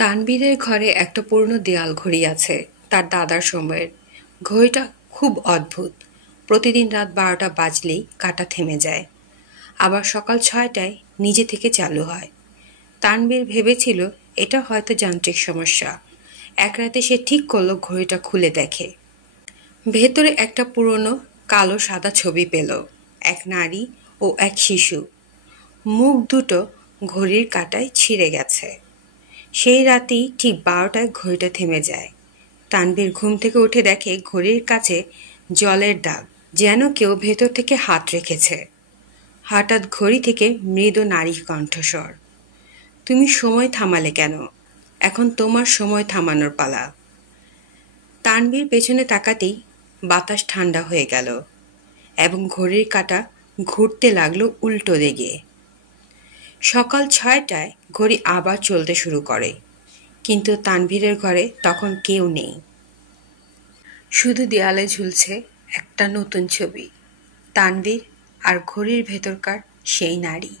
তানবীরের ঘরে একটা পুরনো দেয়াল ঘড়ি আছে, তার দাদার সময়ের। ঘড়িটা খুব অদ্ভুত। প্রতিদিন রাত 12টা বাজলেই কাঁটা থেমে যায়, আবার সকাল 6টায় নিজে থেকে চালু হয়। তানবীর ভেবেছিল এটা হয়তো যান্ত্রিক সমস্যা। এক রাতে সে ঠিক করলো ঘড়িটা খুলে দেখে। ভেতরে একটা পুরনো কালো সাদা ছবি পেল, এক নারী ও এক শিশু। মুখ দুটো ঘড়ির কাঁটায় ছিঁড়ে গেছে। সেই রাতেই ঠিক 12টায় ঘড়িটা থেমে যায়। তানভীর ঘুম থেকে উঠে দেখে ঘড়ির কাছে জলের দাগ, যেন কেউ ভেতর থেকে হাত রেখেছে। হঠাৎ ঘড়ি থেকে মৃদু নারী কণ্ঠস্বর, তুমি সময় থামালে কেন? এখন তোমার সময় থামানোর পালা। তানভীর পেছনে তাকাতেই বাতাস ঠান্ডা হয়ে গেল এবং ঘড়ির কাঁটা ঘুরতে লাগলো উল্টো দিকে। সকাল 6টায় ঘড়ি আবার চলতে শুরু করে, কিন্তু তানভীরের ঘরে তখন কেউ নেই। শুধু দেয়ালে ঝুলছে একটা নতুন ছবি, তানভীর আর ঘড়ির ভেতরকার সেই নারী।